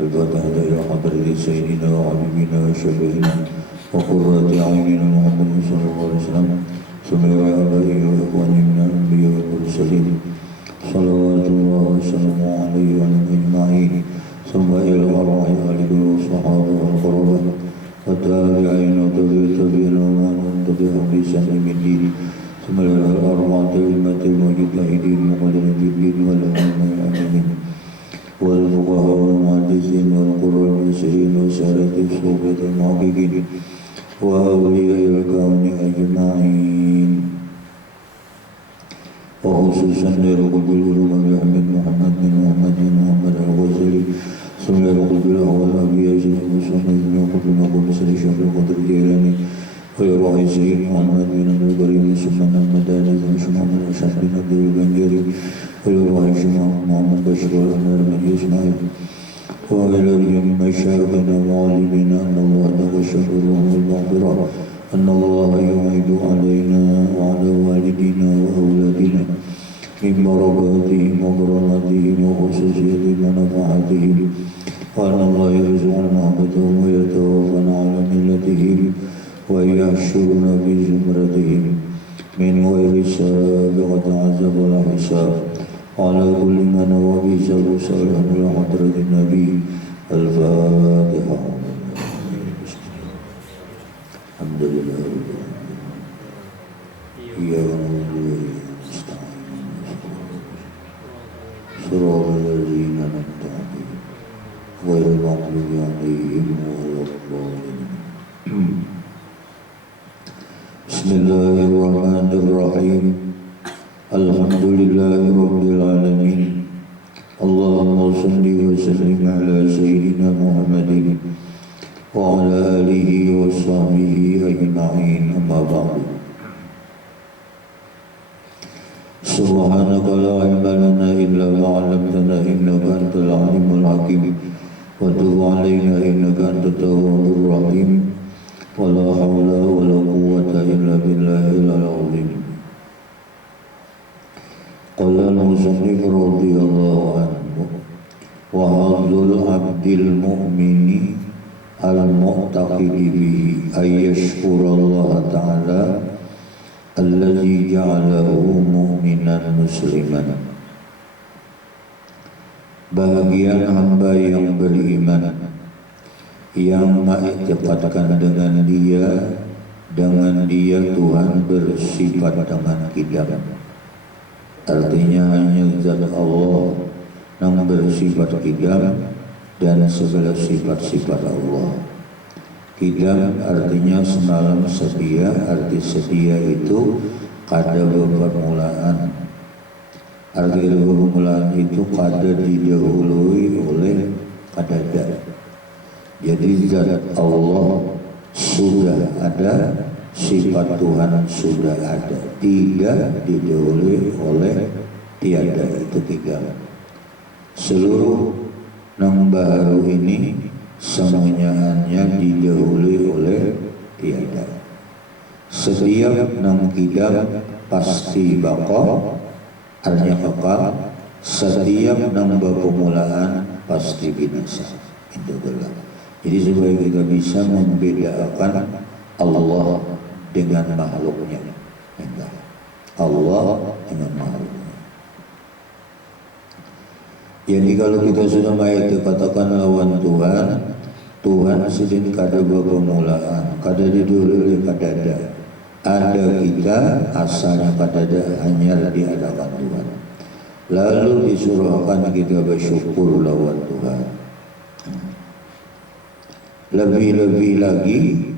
الفاتحة إلى حضرة سيدنا وحبيبنا وشفيعنا وقرة أعيننا محمد صلى الله عليه وسلم ثم إلى آبائه وإخوانه من الأنبياء والمرسلين صلوات الله وسلامه عليه وعلى أجمعين ثم إلى أرواح آله والصحابة والقربى والتابعين وتابعين ومن تبعهم بإحسان إلى يوم الدين ثم إلى أرواح أئمة المجتهدين المقلدين بالدين والعلماء والفقهاء والمحدثين والقراء المسيرين وسادة الصوفية المحققين وأولياء الكون أجمعين وخصوصا لرقب العلوم بأحمد محمد بن محمد الغزالي ثم لرقب الأحوال أبي يزيد المسلم بن يعقوب بن أبو نصر الشيخ القدر الجيلاني ويروح سيد محمد بن عبد الكريم ثم المدارس محمد أشرف بن عبد البنجري ويروح محمد بشير الأحمد بن إسماعيل وإلى جميع مشايخنا وعالمنا أن الله تغشى الروح والمغفرة أن الله يعيد علينا وعلى والدينا وأولادنا من بركاتهم وكراماتهم وخصوصية منفعتهم وأن الله يرزق محبتهم ويتوفنا على ملتهم ويحشرنا في زمرتهم من غير سابقة عذاب ولا حساب على كل من نوى بسر صالح إلى حضرة النبي الفاتحة. الحمد لله رب العالمين. إياك نعبد وإياك نستعين. صراط الذين أنعمت عليهم غير المغضوب عليهم ولا الضالين. بسم الله الرحمن الرحيم. الحمد لله رب العالمين. اللهم صل وسلم على سيدنا محمد وعلى آله وصحبه أجمعين. أما بعد. سبحانك لا علم لنا إلا ما علمتنا إنك أنت العليم الحكيم وتب علينا إنك أنت التواب الرحيم ولا حول ولا قوة إلا بالله العظيم. قال المصنف رضي الله عنه وحظ العبد المؤمن المعتقد به أن يشكر الله تعالى الذي جعله مؤمنا مسلما. Bahagian hamba yang beriman yang mengiktikadkan dengan dia Tuhan bersifat dengan kidam. Artinya hanya zat Allah yang bersifat kidam dan segala sifat-sifat Allah. Kidam artinya semalam sedia, arti sedia itu kada berpermulaan. Arti berpermulaan itu kada didahului oleh kadada. Jadi zat Allah sudah ada, sifat Tuhan sudah ada, tidak didahului oleh tiada, itu tiga. Seluruh yang baru ini semuanya didahului oleh tiada. Setiap yang kidam pasti bakal, artinya kekal. Setiap yang berpermulaan pasti binasa. Itu adalah. Jadi supaya kita bisa membedakan Allah dengan makhluknya. Allah dengan makhluknya. Jadi kalau kita sudah katakan lawan Tuhan, Tuhan sedang kada berpermulaan, kada didahului kadada. Ada kita asalnya kadada hanya diadakan Tuhan. Lalu disuruhkan kita bersyukur lawan Tuhan. Lebih-lebih lagi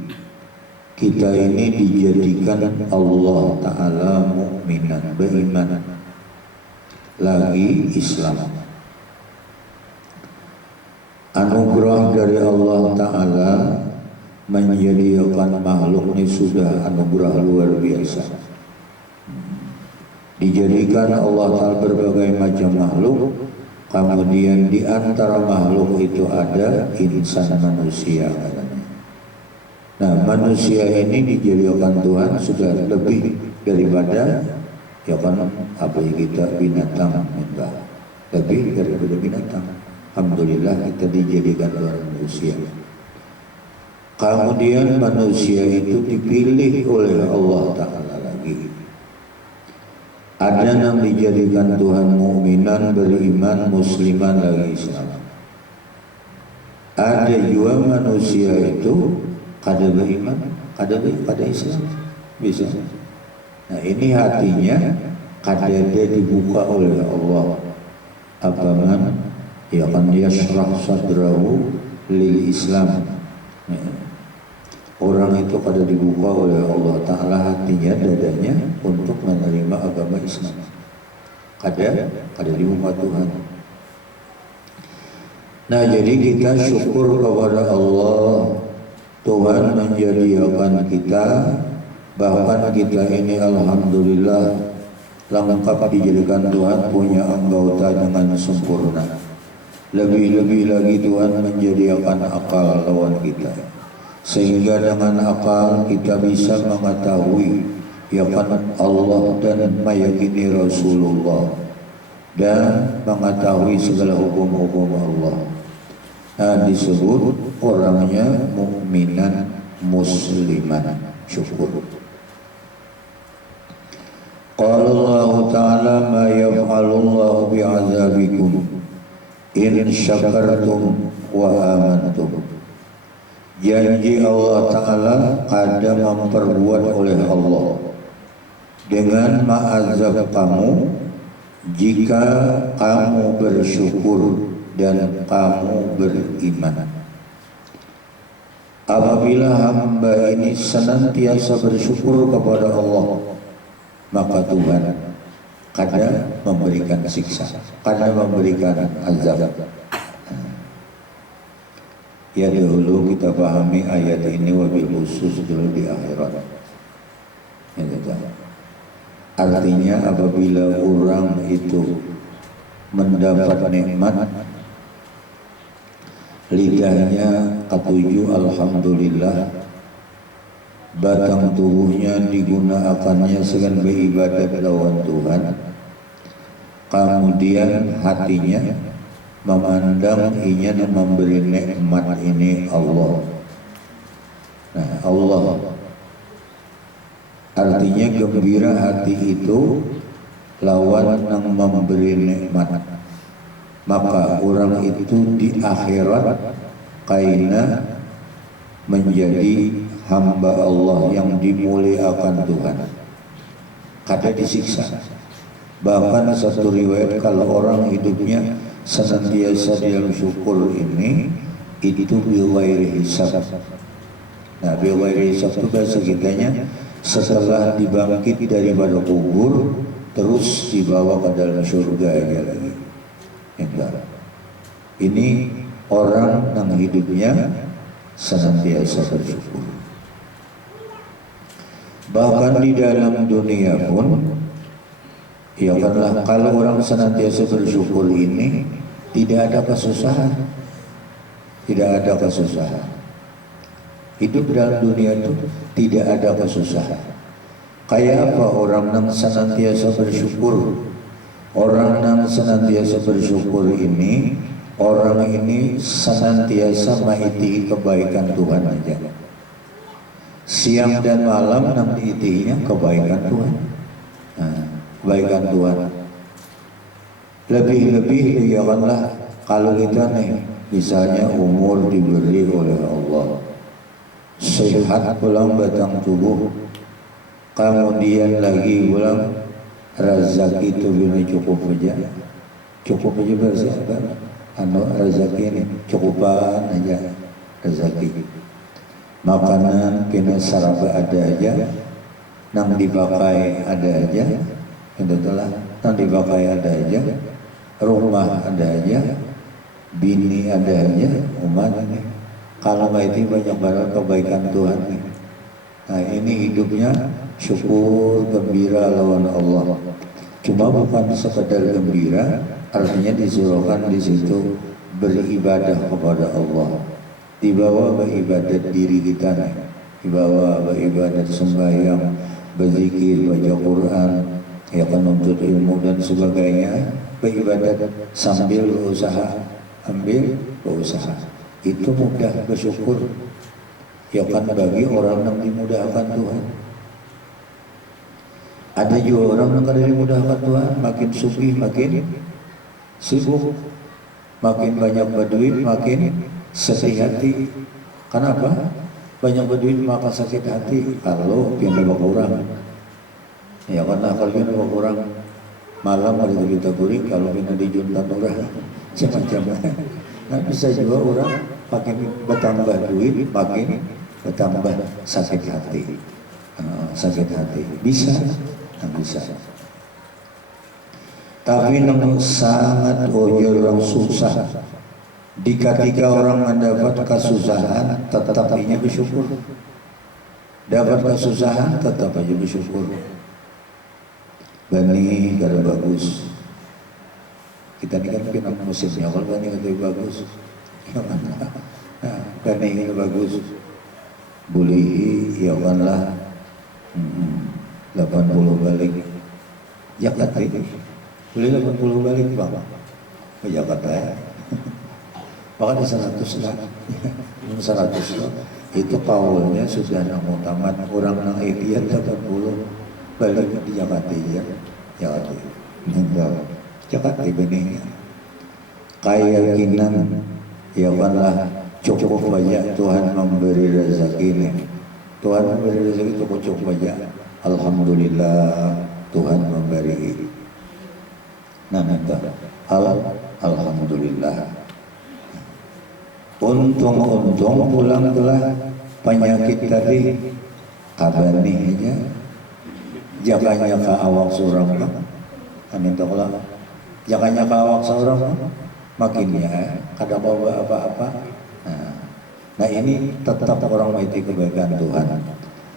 kita ini dijadikan Allah Ta'ala mukminan, beriman, lagi Islam. Anugerah dari Allah Ta'ala menjadikan makhluk ini sudah anugerah luar biasa. Dijadikan Allah Ta'ala berbagai macam makhluk. Kemudian di antara makhluk itu ada insan manusia. Nah, manusia ini dijadikan Tuhan sudah lebih daripada ya kan apa yang kita binatang, lebih daripada binatang. Alhamdulillah kita dijadikan Tuhan manusia. Kemudian manusia itu dipilih oleh Allah Ta'ala lagi. Ada yang dijadikan Tuhan mukminan, beriman, musliman lagi Islam. Ada juga manusia itu kada beriman, kada Islam, bisa. Nah ini hatinya kada dibuka oleh Allah. Apaman ya kan yashrah sadrahu lil Islam. Orang itu kada dibuka oleh Allah Ta'ala hatinya, dadanya untuk menerima agama Islam. Kada dibuka Tuhan. Nah jadi kita syukur kepada Allah, Tuhan menjadikan kita, bahkan kita ini alhamdulillah lengkap dijadikan Tuhan punya anggota dengan sempurna. Lebih-lebih lagi Tuhan menjadikan akal lawan kita, sehingga dengan akal kita bisa mengetahui ya kan Allah dan meyakini Rasulullah dan mengetahui segala hukum-hukum Allah. Nah disebut orangnya mukminan musliman, syukur. Qala Allah Ta'ala ma yaf'alullahu bi'azabikum in syakartum wa amantum. Janji Allah Ta'ala ada memperbuat oleh Allah dengan ma'azab kamu jika kamu bersyukur dan kamu beriman. Apabila hamba ini senantiasa bersyukur kepada Allah, maka Tuhan kada memberikan siksa, kada memberikan azab. Ya dahulu kita pahami ayat ini wabil khusus dulu di akhirat. Artinya apabila orang itu mendapat nikmat, lidahnya ketujuh alhamdulillah, batang tubuhnya digunakannya dengan beribadat lawan Tuhan, kemudian hatinya memandang inya memberi nikmat ini Allah. Nah Allah artinya gembira hati itu lawan yang memberi nikmat, maka orang itu di akhirat kaina menjadi hamba Allah yang dimuliakan Tuhan, kada disiksa. Bahkan satu riwayat kalau orang hidupnya senantiasa dalam syukur ini itu biwairi hisab. Nah biwairi hisab itu bahasa kitanya setelah dibangkit daripada kubur terus dibawa ke dalam surga aja lagi. Ini orang yang hidupnya senantiasa bersyukur. Bahkan di dalam dunia pun ya karena kalau orang senantiasa bersyukur ini tidak ada kesusahan. Tidak ada kesusahan. Hidup dalam dunia itu tidak ada kesusahan. Kayak apa orang yang senantiasa bersyukur? Orang yang senantiasa bersyukur ini, orang ini senantiasa mengikuti kebaikan Tuhan aja. Siang dan malam yang diitinya kebaikan Tuhan. Nah, kebaikan Tuhan. Lebih-lebih lihatlah kalau kita nih, misalnya umur diberi oleh Allah, sehat pulang batang tubuh, kemudian lagi pulang rezeki itu bini cukup aja bersiapa rezeki ini cukupan aja rezeki, makanan kena saraba ada aja, nang dipakai ada aja, itu telah nang dipakai ada aja, rumah ada aja, bini ada aja, umat ini. Kalau itu banyak banget kebaikan Tuhan nih. Nah ini hidupnya syukur, gembira lawan Allah. Cuma bukan sekedar gembira, artinya disuruhkan di situ beribadah kepada Allah. Dibawa beribadat diri kita nih, dibawa beribadat sembahyang, berzikir, baca Quran, ya kan menuntut ilmu dan sebagainya, beribadat sambil berusaha ambil berusaha. Itu mudah bersyukur. Ya kan bagi orang yang dimudahkan Tuhan. Ada juga orang yang kadang dimudahkan Tuhan, makin sugih makin sibuk, makin banyak berduit makin sedih hati. Kenapa? Banyak berduit maka sakit hati. Kalau yang lebih kurang, ya karena kalau yang lebih kurang malam ada kita buri, kalau kita di junta nurah macam-macam. Nah bisa juga orang makin bertambah duit makin bertambah sakit hati. Sakit hati bisa. Bisa. Tapi namun sangat orang susah. Ketika orang mendapat kesusahan tetap aja bersyukur. Dapat kesusahan tetap aja bersyukur. Bani kada bagus. Kita ini kan pinang musimnya kalau bani kada bagus. Bani kada bagus. Boleh ya kan lah. 80 balik Jakarta boleh 80 balik Bang ke Jakarta ya makanya 100 lah 100 lah itu kaulnya sudah yang utama orang yang ikhtiar 80 balik di Jakarta ya Jakarta benihnya keyakinan ya kanlah cukup banyak Tuhan memberi rezeki Tuhan memberi rezeki cukup banyak. Alhamdulillah Tuhan memberi. Nah, alhamdulillah. Untung pulang telah penyakit tadi kabani aja. Jakanya ke awak surang. Amin tolong. Jakanya ke awak surang makinnya kada bawa apa-apa. Nah ini tetap orang mati kebaikan Tuhan.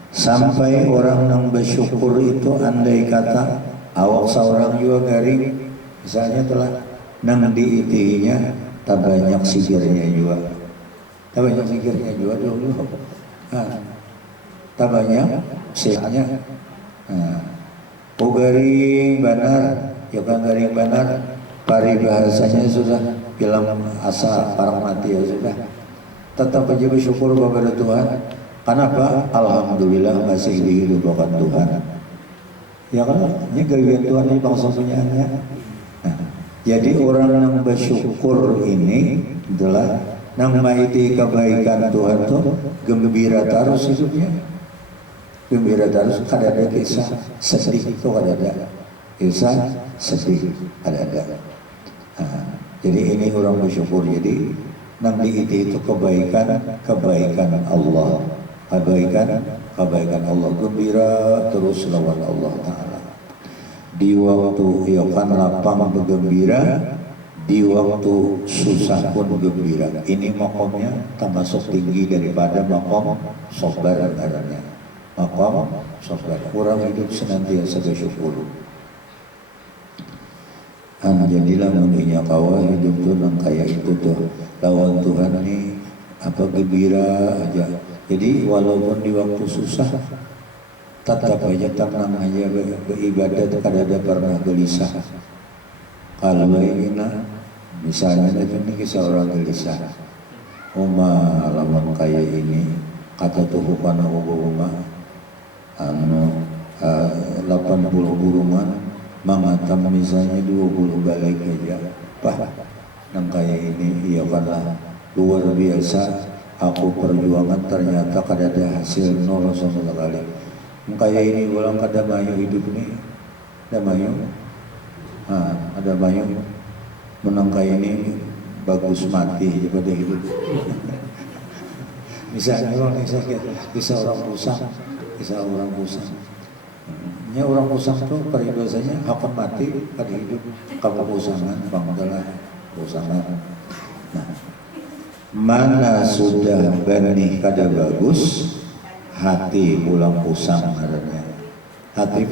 Sampai orang yang bersyukur itu andai kata awak seorang juga garing misalnya telah nang diitinya tak banyak sikirnya juga dulu tak banyak sihnya garing benar ya kan garing benar paribahasanya sudah film asa parang mati ya sudah tetap aja bersyukur kepada Tuhan. Kenapa? Alhamdulillah masih dihidupkan Tuhan. Ya kan? Ini gaya Tuhan ini bangsa punyaannya. Nah, jadi orang yang bersyukur ini adalah nama itu kebaikan Tuhan tuh gembira terus hidupnya. Gembira terus kada ada kisah sedih itu kada ada. Kisah sedih kada ada. Nah, jadi ini orang bersyukur. Jadi nang itu kebaikan Allah. Kebaikan Allah gembira terus lawan Allah Ta'ala di waktu ya kan lapang bergembira di waktu susah pun gembira. Ini makomnya termasuk tinggi daripada makom sabar adanya makom sabar orang hidup senantiasa bersyukur. Jadilah menurutnya kawah hidup tuh nang kayak itu tuh lawan Tuhan nih apa gembira aja. Jadi walaupun di waktu susah tetap aja tenang aja beribadat kada ada pernah gelisah. Kalau ini misalnya ini kisah orang gelisah. Lamun kayak ini kata tuh kana rumah 80 burungan mangatam misalnya 20 balik aja. Nang kayak ini ya kanlah luar biasa. Aku perjuangan ternyata kada ada hasil nol sama sekali. Kayak ini ulang kada mayu hidup nih, ada mayu, ada mayu. Menang kayak ini bagus mati daripada hidup. Misalnya orang yang sakit, kisah orang pusang. Ini orang pusang tuh peribadahnya akan mati pada hidup. Kamu pusangan, kamu adalah pusangan. Nah. Mana sudah benih kada bagus hati pulang pusang adanya hati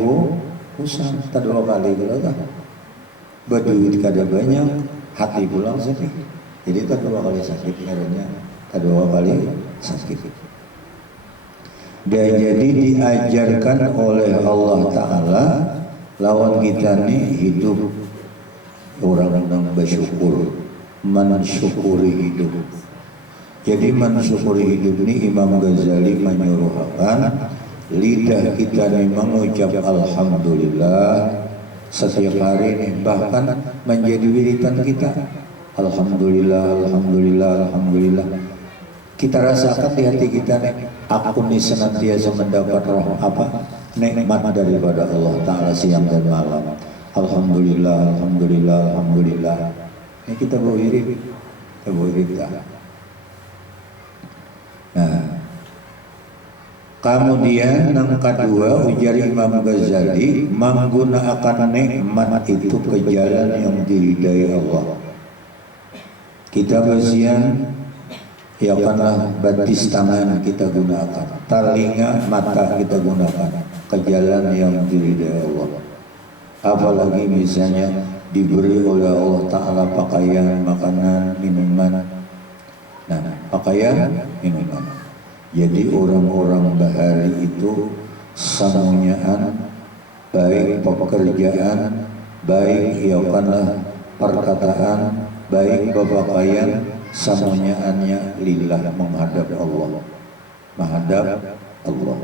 pusang tak 2 kali kalau tak berduit kada banyak hati pulang sakit jadi tak 2 kali sakit adanya tak 2 kali sakit dan jadi diajarkan oleh Allah Ta'ala lawan kita nih hidup orang yang bersyukur mensyukuri hidup. Jadi mensyukuri hidup ini Imam Ghazali menyuruhkan lidah kita ini mengucap alhamdulillah setiap hari ini, bahkan menjadi wiridan kita. Alhamdulillah, alhamdulillah, alhamdulillah. Kita rasakan di hati kita nih, aku nih senantiasa mendapat nikmat daripada Allah Ta'ala siang dan malam. Alhamdulillah, alhamdulillah, alhamdulillah. Ini kita wirid, kita wirid. Nah, kemudian yang kedua ujar Imam Ghazali menggunakan nikmat itu ke jalan yang diridai Allah. Kita bersiang, ya karena batis tangan kita gunakan, telinga, mata kita gunakan ke jalan yang diridai Allah. Apalagi misalnya diberi oleh Allah Ta'ala pakaian, makanan, minuman. Nah, pakaian, minuman. Jadi orang-orang bahari itu samunyaan, baik pekerjaan, baik yakanlah perkataan, baik berpakaian, samunyaannya lillah, menghadap Allah. Menghadap Allah.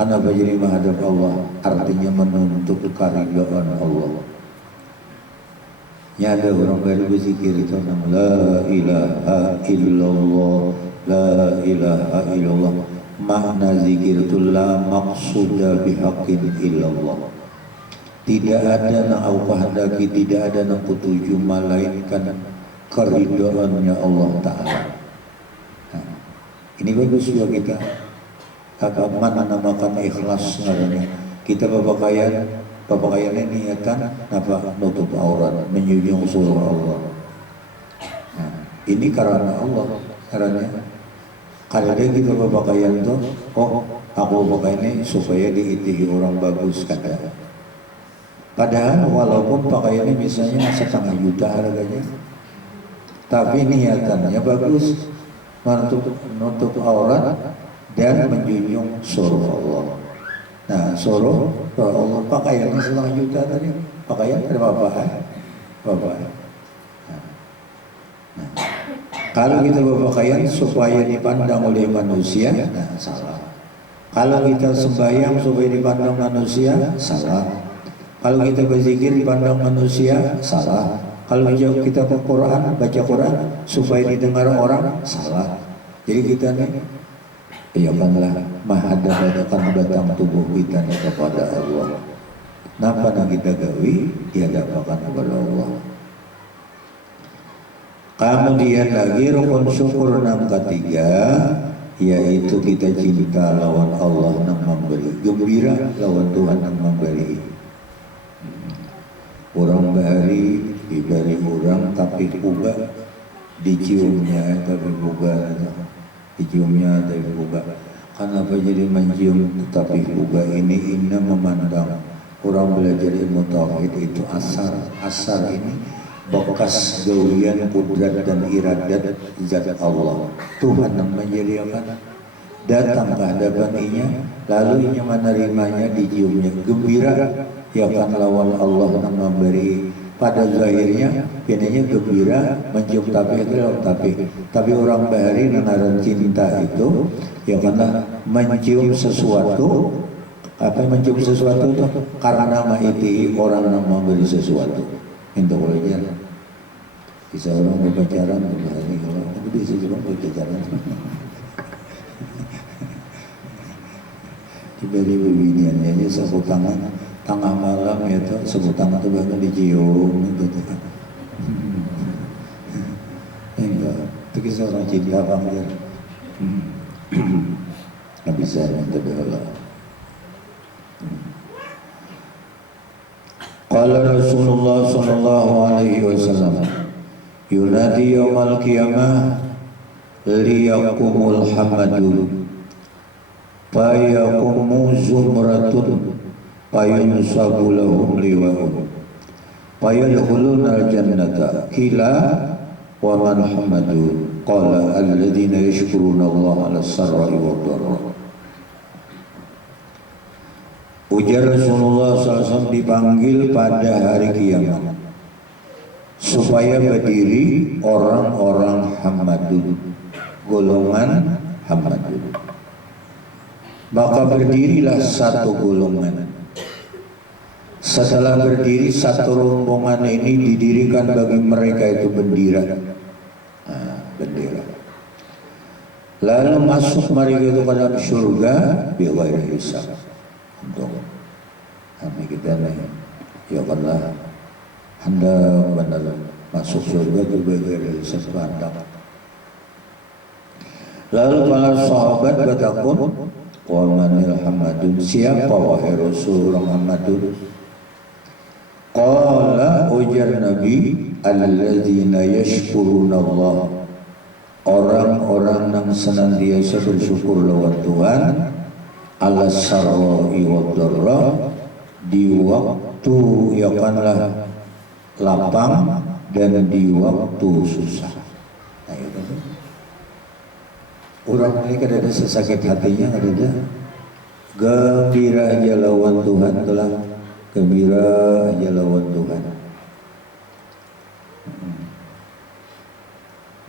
Kenapa jadi menghadap Allah? Artinya menuntut keridhaan Allah. Ya ada orang baru berzikir itu nama la ilaha illallah, la ilaha illallah. Makna zikir itu la maqsuda bihaqqin illallah. Tidak ada yang kehendaki, tidak ada yang kutuju melainkan keridhaannya Allah Ta'ala. Nah, ini bagus juga kita. Mana namakan ikhlas ngaranya. Kita berpakaian ini niatan apa nutup aurat, menjunjung surah Allah. Nah, ini karena Allah, karena kita berpakaian tuh, oh aku pakai ini supaya diitihi orang bagus kata. Padahal walaupun pakaiannya misalnya 1,5 juta harganya, tapi niatannya bagus, menutup aurat dan menjunjung surah Allah. Nah, suruh Allah pakaiannya 1,5 juta tadi, pakaian ada bapak. Nah, kalau kita berpakaian supaya dipandang oleh manusia, nah salah. Kalau kita sembahyang supaya dipandang manusia, salah. Kalau kita berzikir dipandang manusia, salah. Kalau kita Quran, baca Quran supaya didengar orang, salah. Jadi kita nih, ya kanlah mahadatan datang tubuh kita kepada Allah. Napa nak kita gawi dihadapkan kepada Allah. Kemudian lagi rukun syukur yang ketiga, yaitu kita cinta lawan Allah yang memberi, gembira lawan Tuhan yang memberi. Orang bahari diberi orang tapi buka diciumnya tapi buka, diciumnya tapi buka. Kenapa jadi mencium tetapi buka ini inna memandang. Orang belajar ilmu tauhid itu asar ini bekas gawian kudrat dan iradat zat Allah. Tuhan yang menjadikan datang ke hadapan inya, lalu inya menerimanya, diciumnya, gembira ya kan lawan Allah yang memberi. Pada zahirnya pinanya gembira mencium tapi orang bahari dengan cinta itu ya karena mencium sesuatu. Apa mencium sesuatu itu karena ma'iti orang yang memberi sesuatu. Itu belajar. Bisa orang berpacaran berbahari, tapi bisa juga berpacaran. Diberi beginiannya aja sebut tangan tengah malam ya tuh, sebut tangan tuh bahkan dicium gitu. Enggak, itu kisah orang cinta panggil. Nggak bisa minta doa. Qala Rasulullah sallallahu alaihi wasallam yunadi yaumal qiyamah liyakumul hamadu fayakumu zumratun fayunsabu lahum liwa'un fayadkhuluna al-jannata qila wa man hamadu qala alladhina yashkuruna Allah ala sarra'i wa dharra. Ujar Rasulullah SAW dipanggil pada hari kiamat supaya berdiri orang-orang Hammadun, golongan Hammadun. Maka berdirilah satu golongan. Setelah berdiri satu rombongan ini didirikan bagi mereka itu bendera. Bendera. Lalu masuk mereka itu ke dalam surga bighairi hisab. Untuk kami kita nih, ya Allah, hendak benar masuk surga itu bighairi hisab mantap. Lalu para sahabat bertakun, wa manil Hammadun, siapa wahai Rasul Muhammadun? Qala ujar Nabi, alladzina yashkuruna Allah, orang-orang yang senantiasa bersyukur lawan Tuhan, ala sarra'i wa dharra, di waktu yakanlah lapang dan di waktu susah. Nah, itu. Orang ini kada ada sesakit hatinya, kada ada. Gembira aja lawan Tuhan telah. Gembira aja lawan Tuhan.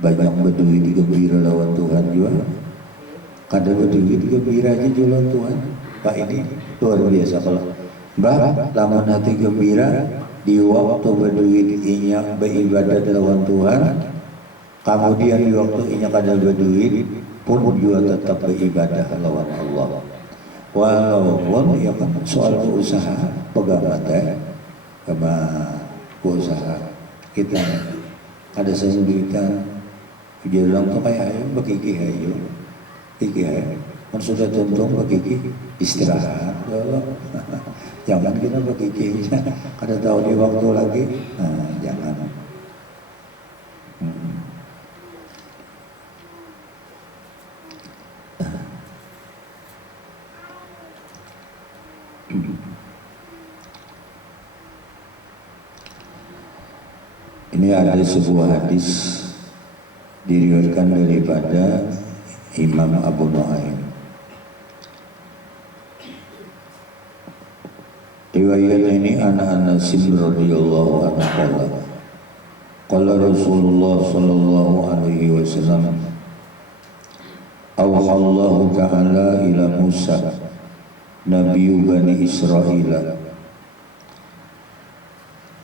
Banyak berduit gembira lawan Tuhan juga. Kada berduit gembira aja lawan Tuhan. Pak ini luar biasa kalau. Bah, lamun hati gembira di waktu berduit inya beribadat lawan Tuhan. Kemudian di waktu inya kada berduit pun juga tetap beribadah lawan Allah. Walaupun ya kan soal usaha pegangan sama usaha kita ada sesulitan bilang tuh kayak ayo begigi ayo gigi ayo kan sudah tuntung begigi istirahat jangan kita begigi kada tahu di waktu lagi jangan. Ini ada sebuah hadis diriwayatkan daripada Imam Abu Nu'aim. Riwayat ini anak-anak Sim radhiyallahu anhu qala Rasulullah sallallahu alaihi wasallam awhallahu ta'ala ila Musa nabiyyu bani Israil,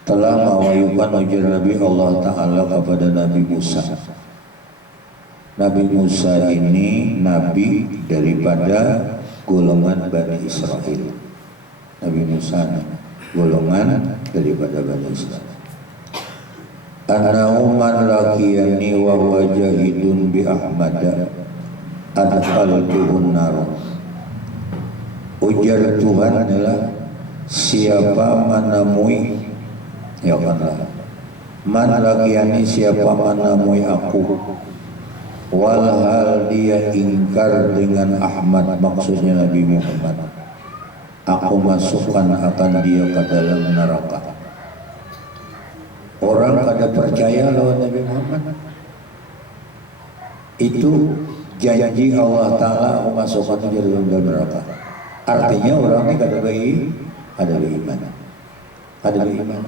telah mewahyukan ujar Nabi Allah Ta'ala kepada Nabi Musa. Nabi Musa ini nabi daripada golongan Bani Israel. Nabi Musa golongan daripada Bani Israel. Annahu man laqiyani wa huwa jahidun bi Ahmada adkhaltuhun nar. Ujar Tuhan adalah siapa menemui ya Allah, man laqiyani siapa menemui aku, walhal dia ingkar dengan Ahmad, maksudnya Nabi Muhammad, aku masukkan akan dia ke dalam neraka. Orang kada percaya lawan Nabi Muhammad, itu janji Allah Ta'ala aku masukkan dia dalam neraka. Artinya orang ini kada baik, ada beriman, ada beriman.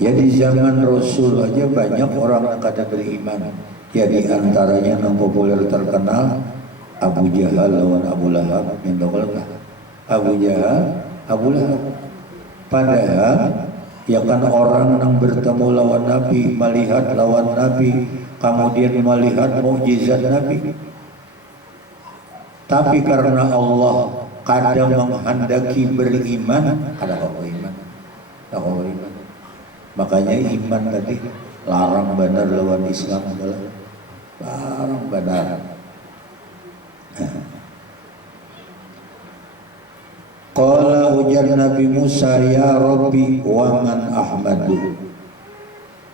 Ya di zaman Rasul aja banyak orang yang kada beriman. Ya di antaranya yang populer terkenal Abu Jahal lawan Abu Lahab. Abu Jahal, Abu Lahab. Padahal ya kan orang yang bertemu lawan Nabi, melihat lawan Nabi, kemudian melihat mukjizat Nabi. Tapi karena Allah kadang menghendaki beriman, kada beriman, kada beriman. Makanya iman tadi larang benar lawan Islam adalah larang benar. Qala ujar Nabi Musa, ya Rabbi wa man Ahmadu.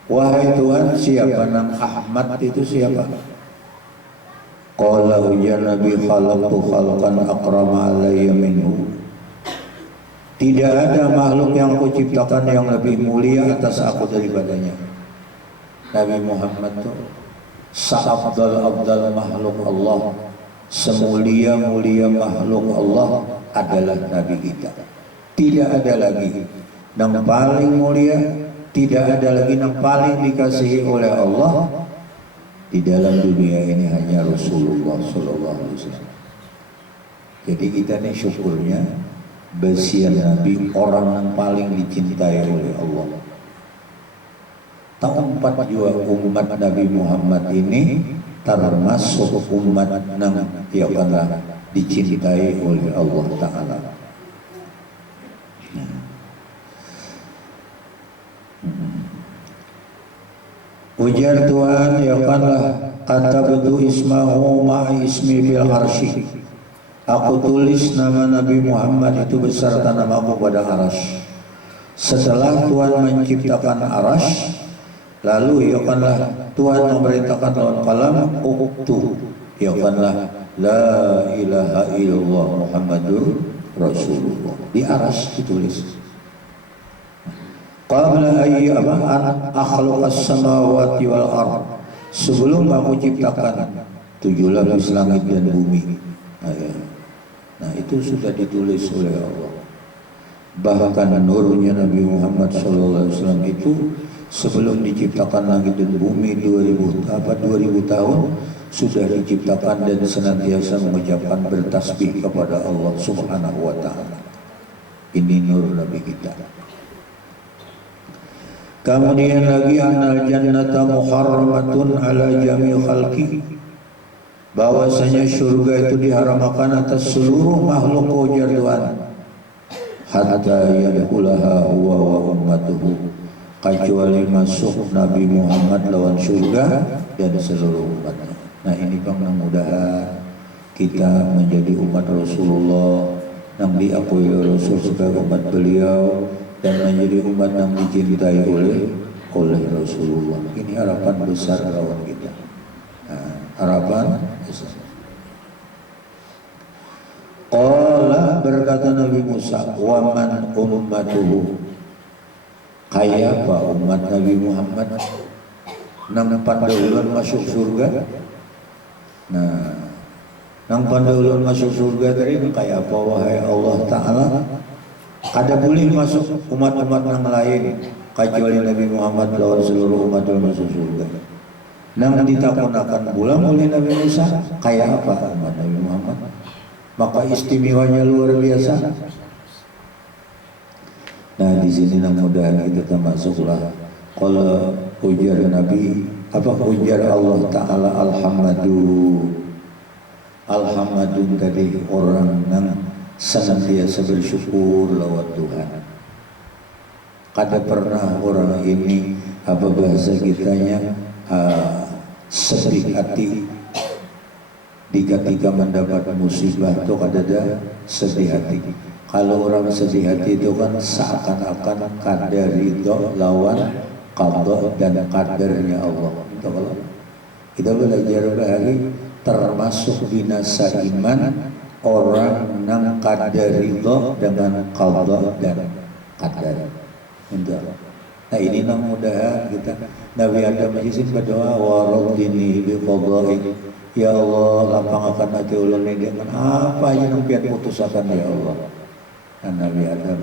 Wahai Tuhan, siapa nang Ahmad itu siapa? Qala ujar Nabi, khalaqtu khalqan akrama alayya minhu. Tidak ada makhluk yang aku ciptakan yang lebih mulia atas aku daripadanya. Nabi Muhammad itu seabdal makhluk Allah, semulia-mulia makhluk Allah adalah Nabi kita. Tidak ada lagi yang paling mulia tidak ada lagi yang paling dikasihi oleh Allah di dalam dunia ini hanya Rasulullah Sallallahu Alaihi Wasallam. Jadi kita nih syukurnya besian Nabi orang yang paling dicintai oleh Allah. Tahun 42 umat Nabi Muhammad ini termasuk umat yang dicintai oleh Allah Ta'ala. Ujar Tuhan ya kanlah katabtu ismahu ma'a ismi bil arsy. Aku tulis nama Nabi Muhammad itu beserta namaku pada arasy. Setelah Tuhan menciptakan arasy, lalu ya kanlah Tuhan memerintahkan lawan kalam uktub ya kanlah la ilaha illallah Muhammadur Rasulullah. Di arasy ditulis. Qabla ayyama an akhluqas samawati wal ard, sebelum aku ciptakan 7 lapis langit dan bumi. Nah itu sudah ditulis oleh Allah. Bahkan nurnya Nabi Muhammad SAW itu sebelum diciptakan langit dan bumi 2000 tahun sudah diciptakan dan senantiasa mengucapkan bertasbih kepada Allah Subhanahu wa Ta'ala. Ini nur Nabi kita. Kemudian lagi annal jannata muharramatun ala jami' khalqi, bahwasanya surga itu diharamkan atas seluruh makhluk ujar Tuhan, hatta yadkhulaha huwa wa ummatuhu, kecuali masuk Nabi Muhammad lawan surga dan seluruh umatnya. Nah ini Bang, mudah-mudahan kita menjadi umat Rasulullah yang diakui Rasul sebagai umat beliau dan menjadi umat yang dicintai oleh Rasulullah. Ini harapan besar lawan kita. Harapan besar. Qala, berkata Nabi Musa, wa man ummatuhu, kayak apa umat Nabi Muhammad nang pandaulan masuk surga? Nah, nang pandaulan masuk surga tadi kayak apa wahai Allah Ta'ala? Ada boleh masuk umat-umat yang lain kecuali Nabi Muhammad lawan seluruh umat yang masuk surga. Nang ditakunakan pulang oleh Nabi Musa, kayak apa umat Nabi Muhammad? Maka istimewanya luar biasa. Nah di sini mudah kita termasuklah kalau ujar Nabi apa ujar Allah Ta'ala alhamdulillah tadi orang yang senantiasa bersyukur lewat Tuhan. Kada pernah orang ini apa bahasa kitanya sedih hati di ketika mendapat musibah itu kada ada sedih hati. Kalau orang sedih hati itu kan seakan-akan kada ridho lawan qada dan qadarnya Allah. Itu kalau kita belajar bahari termasuk binasa iman orang yang kada ridho dengan qada dan qadar. Nah ini mudah kita Nabi Adam izin berdoa wa rabbini bi qada'i, ya Allah lapangkan hati ulun ini dengan apa aja yang pian putusakan ya Allah. Dan Nabi Adam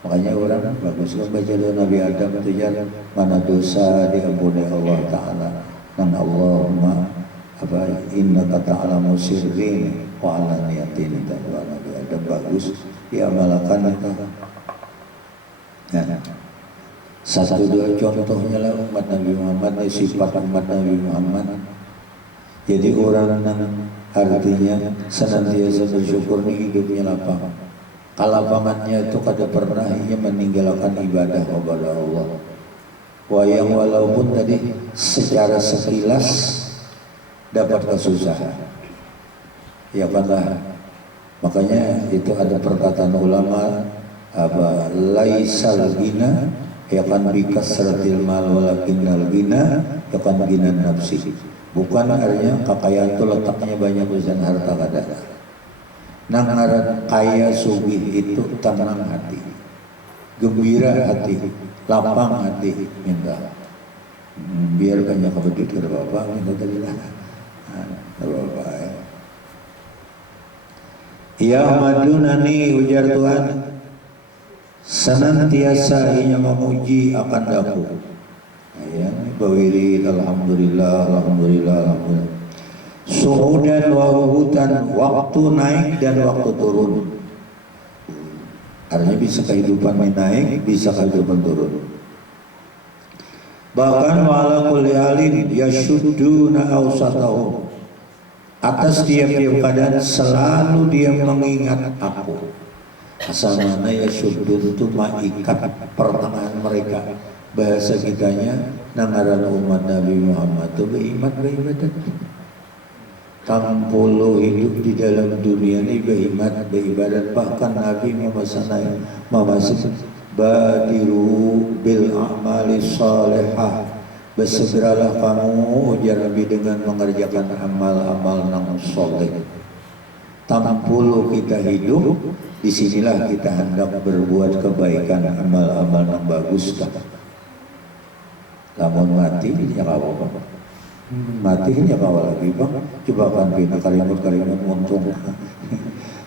makanya orang bagus kan baca doa Nabi Adam itu jalan mana dosa diampuni Allah Ta'ala. Dan Allahumma apa innaka ta'lamu sirri wa alaniyatin, doa Nabi Adam bagus diamalkan itu. Nah, satu dua contohnya lah umat Nabi Muhammad, sifat umat Nabi Muhammad. Jadi orang yang artinya senantiasa bersyukur nih hidupnya lapang. Kalapangannya itu kada pernah ia meninggalkan ibadah kepada Allah. Yang walaupun tadi secara sekilas dapat kesusahan. Ya pada makanya itu ada perkataan ulama apa laisal gina ya kan bikasratil mal walakinnal gina ya kan gina nafsi. Bukan artinya kekayaan itu letaknya banyak urusan harta kada. Nang ngaran kaya sugih itu tenang hati, gembira hati, lapang hati, minta biar banyak kebedut ke bapak minta tadi lah bapak ya madunani ujar Tuhan senantiasa ia memuji akan daku. Ya, bawirid alhamdulillah alhamdulillah alhamdulillah. Suhudan wa hubutan, waktu naik dan waktu turun. Artinya bisa kehidupan naik, bisa kehidupan turun. Bahkan wala kulli halin yashudduna awsatahum, atas tiap-tiap keadaan selalu dia mengingat aku. Asal mana yashuddun itu mengikat pertengahan mereka. Bahasa kitanya nangaran umat Nabi Muhammad itu beribadat. Tampolo hidup di dalam dunia ini beribadat. Bahkan Nabi memasak badiru bil a'mali salihah, bersegeralah kamu ujar Nabi dengan mengerjakan amal-amal yang soleh. Tampolo kita hidup, disinilah kita hendak berbuat kebaikan, amal-amal yang bagus. Namun mati ya apa-apa. Mati kan ya kawal lagi bang, coba kan kita kalimat-kalimat untung.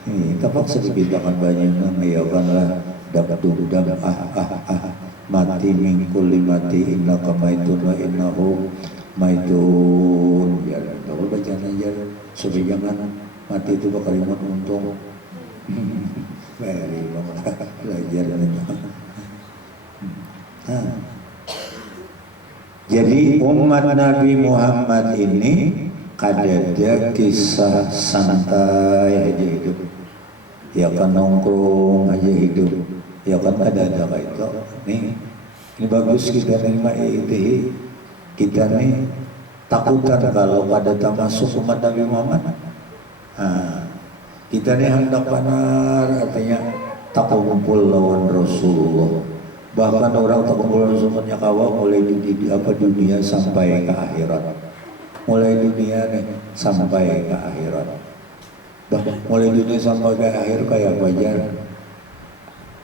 Ini terpaksa dipintakan banyak mengiyakanlah dapat dudam mati mingkul mati inna kamaitun wa innahu maitun. Ya tahu bacaan aja supaya jangan mati itu kalimat untung. Beri bang belajar itu. Jadi umat Nabi Muhammad ini kadada kisah santai aja hidup, ya kan nongkrong aja hidup, ya kan ada kayak itu. Ini bagus kita terima itu, kita nih takutan kalau pada masuk umat Nabi Muhammad. Kita nih hendak benar, artinya tak kumpul lawan Rasulullah. Bahkan orang tak kumpul semuanya kawal mulai di dunia sampai ke akhirat. Mulai dunia nih sampai ke akhirat. Bahkan mulai dunia sampai ke akhir kayak wajar.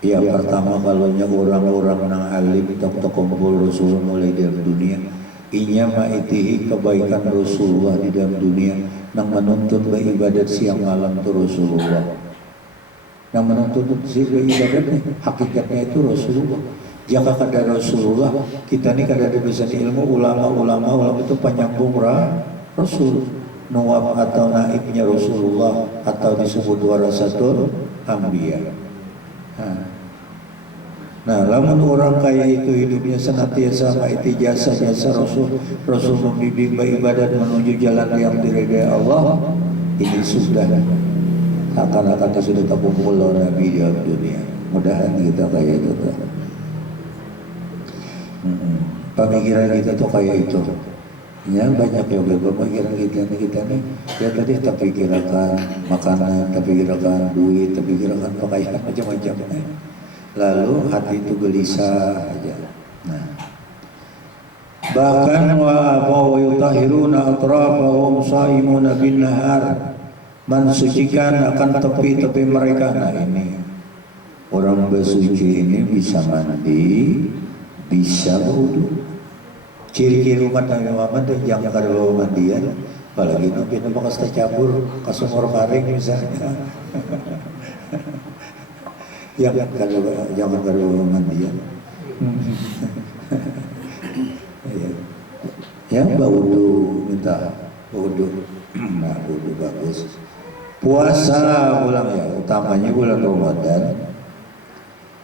Ya pertama kalaunya orang-orang nang alim tak kumpul Rasulullah mulai dalam dunia. Inya ma'itihi kebaikan Rasulullah di dalam dunia nang menuntut beribadat siang malam itu Rasulullah. Yang menuntut ibadat hakikatnya itu Rasulullah. Jika kada Rasulullah, kita ini kada ada bisa ilmu ulama itu penyambung Rasul, nuwab atau naibnya Rasulullah atau disebut warasatul anbiya. Nah, lamun orang kaya itu hidupnya senantiasa itu jasa-jasa Rasul membimbing ibadat menuju jalan yang diridai Allah, ini sudah akan sudah terkumpul Nabi di dunia. Mudahan kita kayak itu. Pemikiran kita tuh kayak itu. Ya banyak juga pemikiran kita nih. Ya tadi terpikirkan makanan, terpikirkan duit, terpikirkan pakaian macam-macam. Lalu hati itu gelisah aja. Nah, bahkan wa yutahhiruna atrafahum saimuna bin nahar, mensucikan akan tepi-tepi mereka. Nah ini orang bersuci ini bisa mandi, bisa wudu. Ciri-ciri umat Nabi Muhammad jangan kada bawa mandian, apalagi nanti bekas tercampur kasumur karing misalnya. Jangan kada bawa mandian. Ya wudu, minta wudu. Nah wudu bagus. Puasa bulan ya, utamanya bulan Ramadan.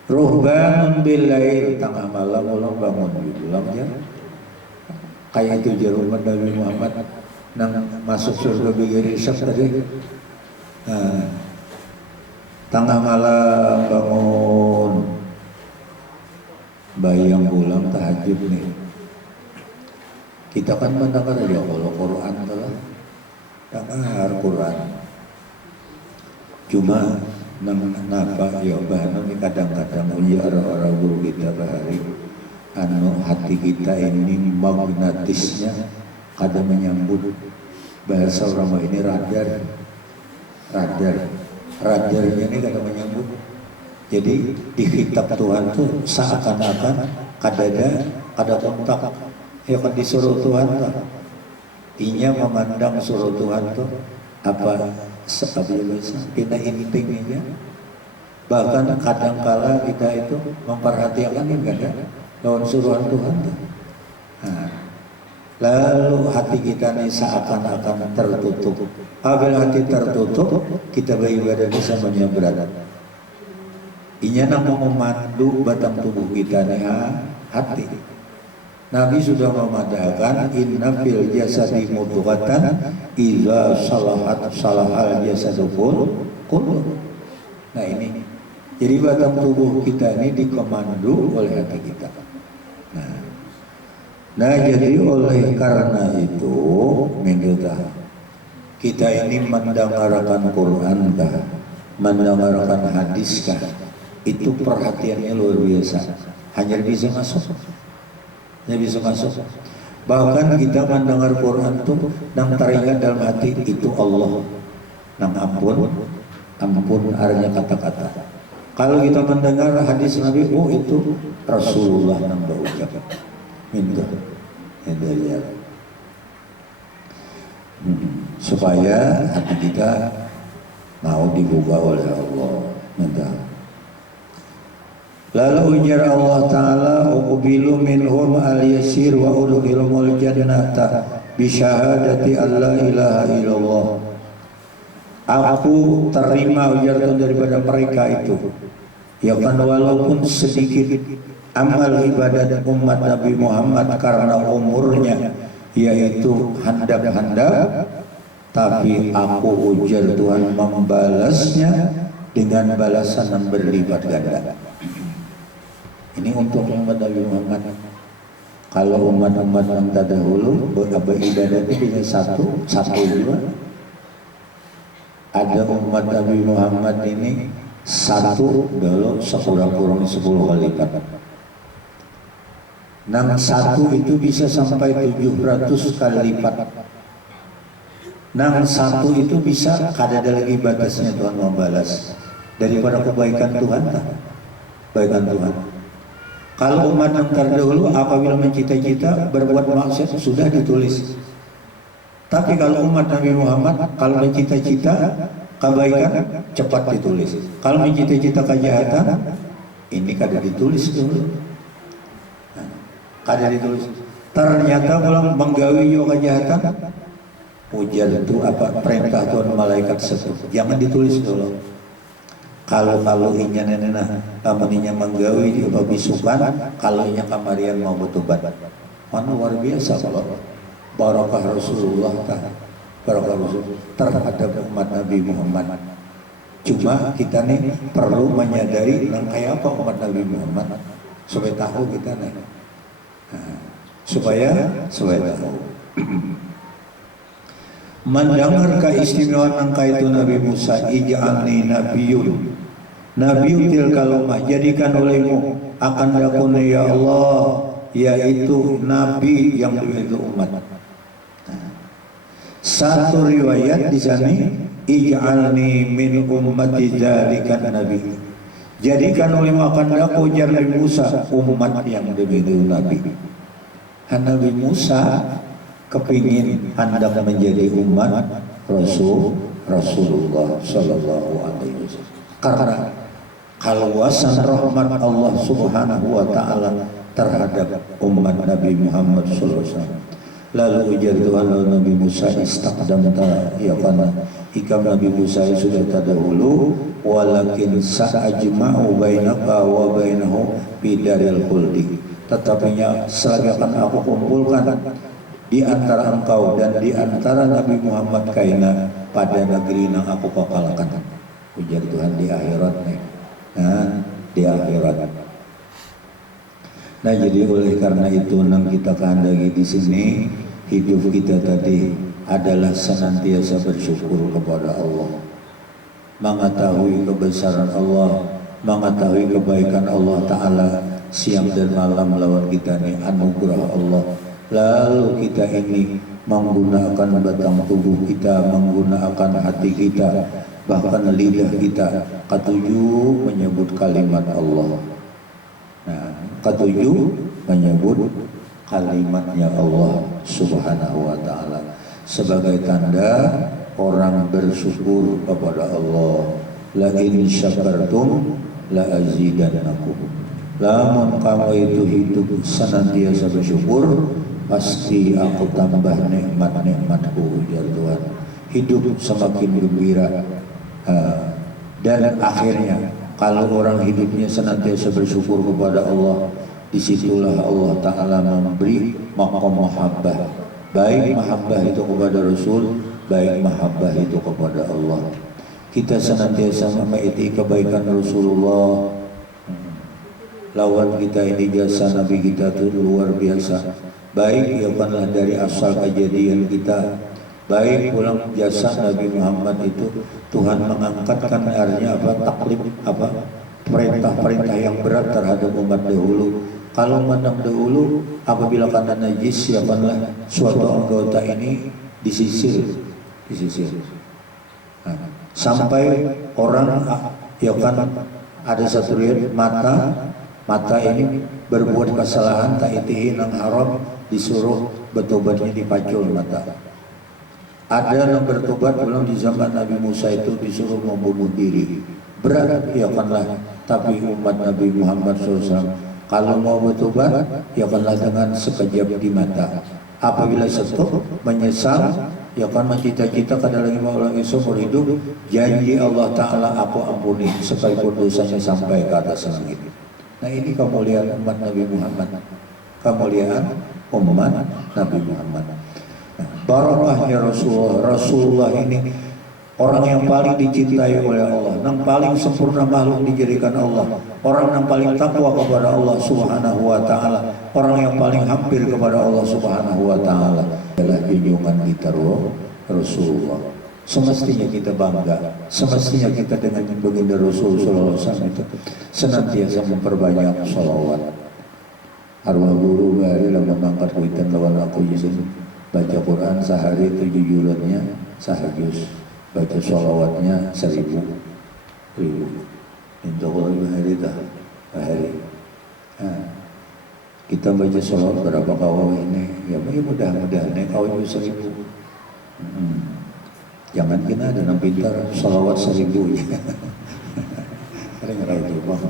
Ruhbanun billail, tengah malam ulang bangun bulan ya. Kayak itu jarum Nabi Muhammad nang masuk surga bigiri hisab tadi. Tengah malam bangun, bayang pulang tahajud nih. Kita kan mendengar ya kalau Quran telah dengar Quran. Cuma napa ya bahan ini kadang-kadang ujar orang guru kita bahari. Hati kita ini magnetisnya kadang menyambut, bahasa orang ini radarnya ini kadang menyambut. Jadi di kitab Tuhan tuh seakan-akan ada kontak ya kan disuruh Tuhan tuh. Inya memandang suruh Tuhan tuh apa biasa pina intingnya Bahkan kadangkala kita itu memperhatikan kan ya, lawan suruhan Tuhan. Nah, lalu hati kita ini seakan-akan tertutup. Apabila hati tertutup, kita beribadah bisa menyeberat. Inya nama memandu batang tubuh kita nih hati. Nabi sudah memadakan inna fil jasadi mudghatan idza salahat salahal jasadu kullu. Nah ini, jadi batang tubuh kita ini dikomandu oleh hati kita. Nah jadi oleh karena itu menurut kita ini mendengarkan Quran kah, mendengarkan hadis kah, itu perhatiannya luar biasa. Hanya bisa masuk. Bahkan kita mendengar Quran tuh nang teringat dalam hati itu Allah. Nang ampun artinya kata-kata. Kalau kita mendengar hadis Nabi, oh itu Rasulullah nang berucap. Minta ya. Supaya hati kita mau dibuka oleh Allah. Minta. Lalu ujar Allah Ta'ala uqbilu minhum al-yasir wa udkhilumul jannata bisyahadati alla ilaha illallah. Aku terima ujar daripada mereka itu, ya kan, walaupun sedikit amal ibadat umat Nabi Muhammad karena umurnya yaitu handap-handap, tapi aku ujar Tuhan membalasnya dengan balasan yang berlipat ganda. Ini untuk umat Nabi Muhammad. Kalau umat-umat yang terdahulu beribadat itu bisa satu juga. Ada umat Nabi Muhammad ini satu dulu sekurang-kurangnya 10 kali lipat. Nang satu itu bisa sampai 700 kali lipat. Nang satu itu bisa kada ada lagi batasnya Tuhan membalas daripada kebaikan Tuhan. Kebaikan Tuhan. Kalau umat yang terdahulu apabila mencita-cita berbuat maksiat sudah ditulis. Tapi kalau umat Nabi Muhammad kalau mencita-cita kebaikan cepat ditulis. Kalau mencita-cita kejahatan ini kada ditulis dulu. Kada ditulis. Ternyata kalau menggawi kejahatan ujar itu apa perintah Tuhan malaikat sebut. Jangan ditulis dulu. Kalau inya nenena kamaninya menggawi di bisukan, kalau inya kamarian mau betubat. Mana luar biasa kalau barakah Rasulullah barakah Rasul terhadap umat Nabi Muhammad. Cuma kita nih perlu menyadari kayak apa umat Nabi Muhammad supaya tahu kita nih. Supaya tahu. Mendengar keistimewaan angka itu Nabi Musa, ij'alni nabiyyun til kalomah, jadikan olehmu akan dakun ya Allah, yaitu nabi yang begitu umat. Satu riwayat di sini ij'alni min ummati dzalikan nabi, jadikan olehmu akan daku jar Nabi Musa umat yang begitu nabi. Nabi Musa kepingin hendak menjadi umat Rasulullah Sallallahu Alaihi Wasallam, karena kaluasan rahmat Allah Subhanahu Wa Taala terhadap umat Nabi Muhammad Sallallahu Alaihi Wasallam. Lalu ujar Tuhan Nabi Musa istaqdamta, ya karena ikam Nabi Musa sudah terdahulu, walakin sa'ajma'u bainaka wa bainahu bidaril khuldi, tetapinya selagi akan aku kumpulkan di antara engkau dan di antara Nabi Muhammad kaina pada negeri yang aku kekalkan. Ujar Tuhan di akhirat nih. Di akhirat. Nah jadi oleh karena itu nang kita kehendaki di sini hidup kita tadi adalah senantiasa bersyukur kepada Allah, mengetahui kebesaran Allah, mengetahui kebaikan Allah Ta'ala siang dan malam lawan kita nih anugerah Allah. Lalu kita ini menggunakan batang tubuh kita, menggunakan hati kita, bahkan lidah kita, ketujuh menyebut kalimat Allah. Nah, ketujuh menyebut kalimatnya Allah Subhanahu Wa Ta'ala sebagai tanda orang bersyukur kepada Allah, la in syakartum la azidannakum. Lamun kamu itu hidup senantiasa bersyukur, pasti aku tambah nikmat-nikmatku, ujar Tuhan. Hidup semakin gembira. Dan akhirnya kalau orang hidupnya senantiasa bersyukur kepada Allah, disitulah Allah Ta'ala memberi maqam mahabbah. Baik mahabbah itu kepada Rasul, baik mahabbah itu kepada Allah. Kita senantiasa memaiti kebaikan Rasulullah. Lawan kita ini jasa Nabi kita itu luar biasa. Baik ya bukanlah dari asal kejadian kita, baik pulang jasa Nabi Muhammad itu Tuhan mengangkatkan artinya apa, taklif apa, perintah-perintah yang berat terhadap umat dahulu. Kalau umat dahulu apabila kena najis ya bukanlah suatu anggota ini disisir. Nah, sampai orang ya kan ada satu riwayat mata ini berbuat kesalahan ta'itihi nang haram, disuruh bertobatnya dipacul mata. Ada yang bertobat pulang di zaman Nabi Musa itu disuruh membunuh diri. Berat ya kanlah, tapi umat Nabi Muhammad SAW kalau mau bertobat ya kanlah dengan sekejap di mata. Apabila stop menyesal ya kan mencita-cita kada lagi mau lagi seumur hidup, janji Allah Ta'ala aku ampuni sekalipun dosanya sampai ke atas langit. Nah ini kemuliaan umat Nabi Muhammad, kemuliaan umat Nabi Muhammad. Nah, barakahnya Rasulullah ini orang yang paling dicintai oleh Allah, yang paling sempurna makhluk dijadikan Allah, orang yang paling takwa kepada Allah Subhanahu wa Ta'ala, orang yang paling hampir kepada Allah Subhanahu wa Ta'ala adalah junjungan kita Rasulullah. Semestinya kita bangga, semestinya kita dengan baginda Rasul Sallallahu Alaihi Wasallam itu senantiasa memperbanyak salawat. Arwah guru hari lah mengangkat kuitan lawan aku Yesus baca Quran sehari 7 julannya sahajus, baca salawatnya 1000. Insya Allah hari dah hari. Kita baca salawat berapa kawal ini? Ya mudah-mudahan kawal 1000. Jangan kena ada yang pintar salawat 1000 ya. Sering itu bang.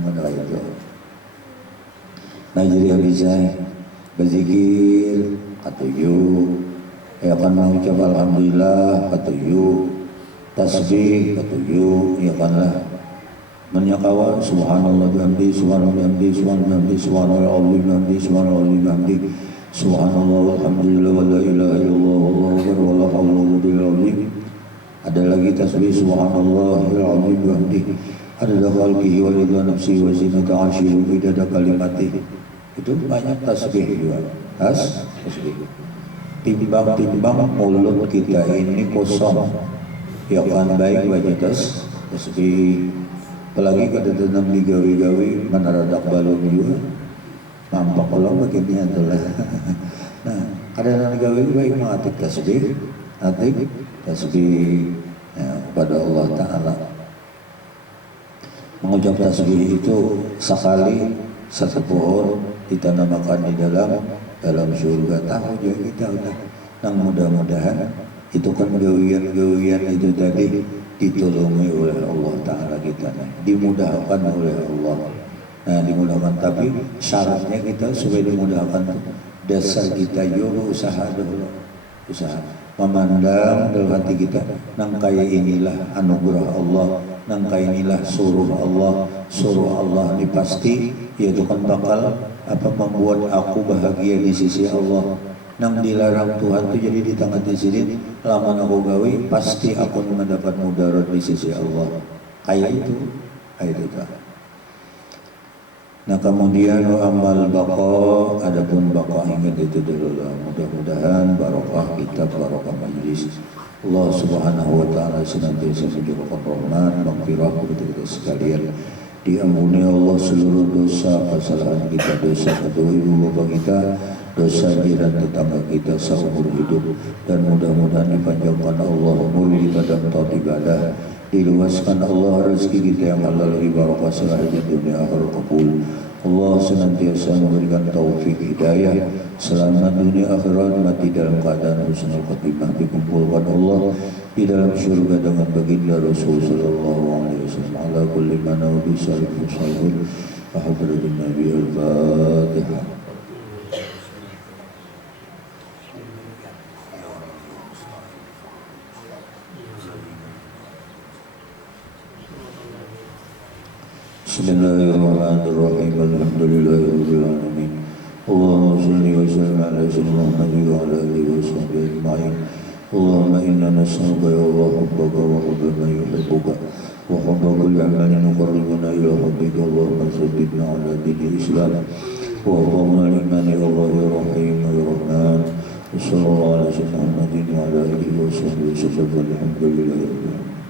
Mana itu. Nah jadi bisa berzikir katuju, ya kan mengucap alhamdulillah katuju, tasbih katuju, ya kanlah menyakawa subhanallah bihamdi subhanallah bihamdi subhanallah bihamdi subhanallah bihamdi subhanallah bihamdi subhanallah walhamdulillah wa la ilaha illallah wallahu akbar wa la haula wa la quwwata illa. Ada lagi tasbih subhanallahil azim bihamdihi adada khalqihi wa ridha nafsihi wa zinata arsyihi wa idada kalimatihi. Itu banyak tasbih juga. Tasbih. Timbang mulut kita ini kosong. Ya kan baik baca tasbih. Apalagi kada tenang digawi-gawi menaradak balon juga. Nampak kalau begini adalah. Nah, kadang-kadang gawe baik mengatik tasbih, tasbih ya, pada Allah Ta'ala. Mengucap tasbih itu sekali satu pohon ditanamkan di dalam surga. Tahu juga kita udah. Nah mudah-mudahan itu kan gawian itu tadi ditolongi oleh Allah Ta'ala kita, dimudahkan oleh Allah. Nah dimudahkan, tapi syaratnya kita supaya dimudahkan dasar kita juga usaha dulu, usaha memandang dalam hati kita nang kaya inilah anugerah Allah, nang kaya inilah suruh Allah ini pasti yaitu kan bakal apa membuat aku bahagia di sisi Allah. Nang dilarang Tuhan itu jadi di tangan di sini lama aku gawi pasti aku mendapat mudarat di sisi Allah. Kayak itu tak. Nah kemudian amal baqa, adapun baqa ingat itu dulu lah. Mudah-mudahan barokah kitab, barokah majlis. Allah Subhanahu wa Ta'ala senantiasa menjadikan rahmat, maghfirah kepada kita sekalian. Diampuni Allah seluruh dosa kesalahan kita, dosa kedua ibu bapa kita, dosa jiran tetangga kita seumur hidup, dan mudah-mudahan dipanjangkan Allah umur kita dan taat ibadah. Diluaskan Allah rezeki kita yang halal barokah selahnya dunia akhirat kabul. Allah senantiasa memberikan taufik hidayah selamat dunia akhirat, mati dalam keadaan husnul khatimah, dikumpulkan Allah di dalam surga dengan baginda Rasul sallallahu alaihi wasallam. Ala kulli man nabi sallallahu alaihi wasallam. Nabi al-Fatihah. Bismillahirrahmanirrahim. Alhamdulillahirabbil alamin. Allahumma shalli wa sallim ala sayyidina Muhammad wa ala alihi wa sahbihi ajma'in. Allahumma inna nas'aluka ya Allah hubbaka wa hubba man yuhibbuka wa hubba kulli amalin yuqarribuna ila hubbika. Allahumma tsabbitna ala dinil Islam wa hubna al-iman ya Allah ya Rahim ya Rahman. Sallallahu alaihi wa sallam wa ala alihi wa sahbihi wa sallam. Alhamdulillahirabbil alamin.